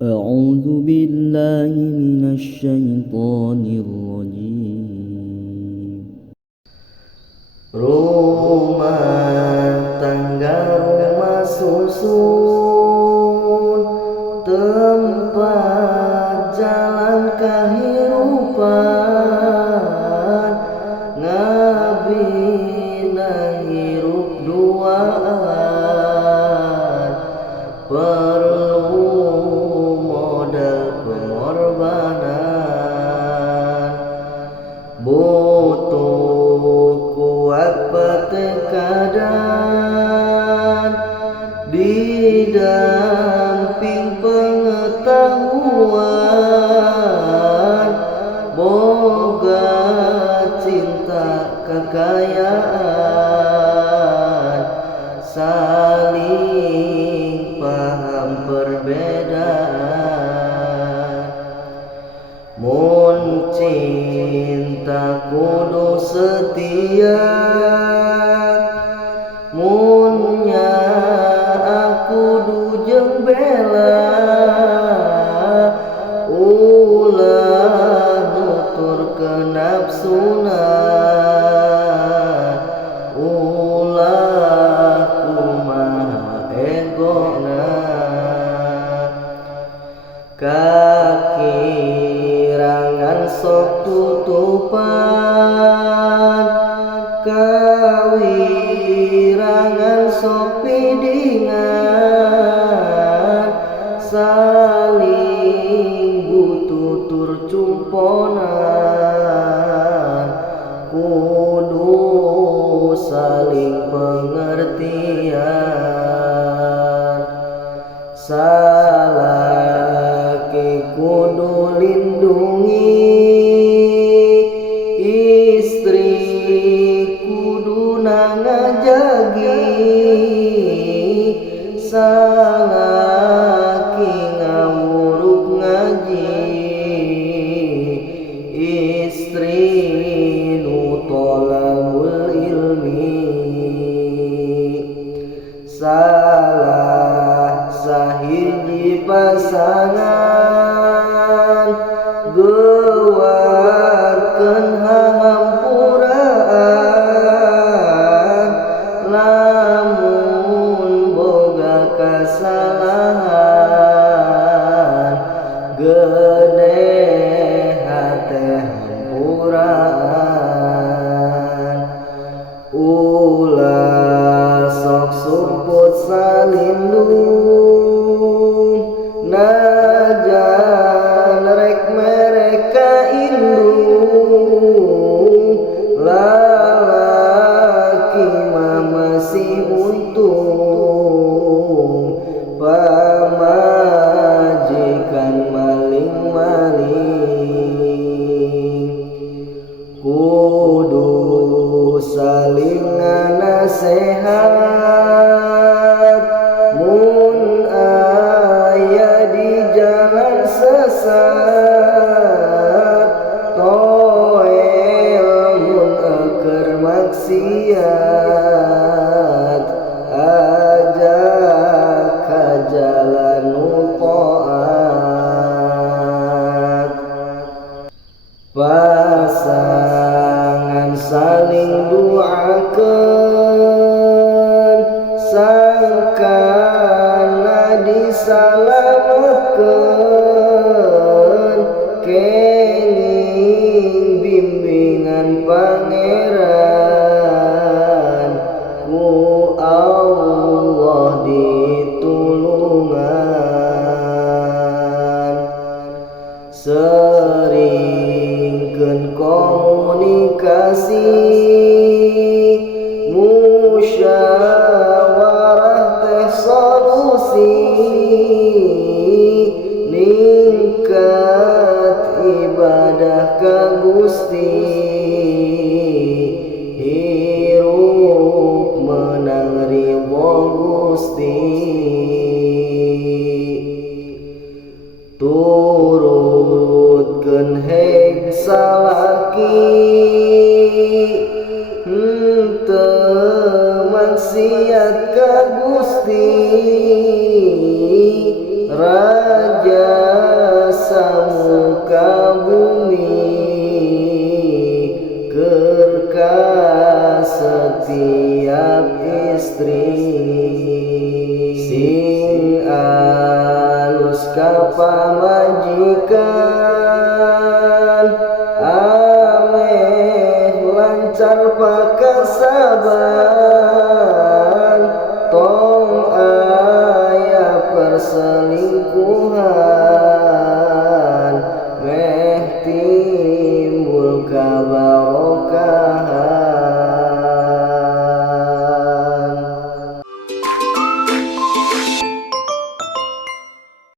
أعوذ بالله من الشيطان الرجيم. Rumah tangga, rumah susun, tempat jalan kehidupan, ngabina hirup duaan, perlu modal pengorbanan, butuh kuat petekadan, didamping pengetahuan, boga cinta kekayaan, saling paham perbedaan. Mun cinta kudu setia, munnya aku dujeng bela, ulah nutur ke nafsuna, ulah kumaha egona. Kakirangan sok tutupan, kawirangan sok pidingan, saling butuh tur cumponan, kudu saling pengertian. Salaki kudu lindungi, istri kudu ngajagi, salaki ngawuruk ngaji, istri nu thalabul ilmi. Salah sahiji pasangan, guakeun hahampuraan, lamun boga kasalahan, gede hate hampuraan. Ulah sok sumput salindung, najan rek mereka indung, lalaki mah masih untung, pamajikan maling-maling. Kudu saling nasehat, mun aya di jalan sesat, toel mun keur maksiat, ajak ka jalan nu taat. Pasangan saling duakeun, sangkana disalametkeun, kenging bimbingan pangeran, ku Allah ditulungan. Seringkeun komunikasi, musyawarah teh solusi, ningkat ibadah ka Gusti, hirup menang ridho Gusti. Turutkeun heg salaki, henteu maksiat maksiat ka Gusti Raja samuka bumi kerka setiap istri sing alus ka pamajikan ameh lancar pakasaban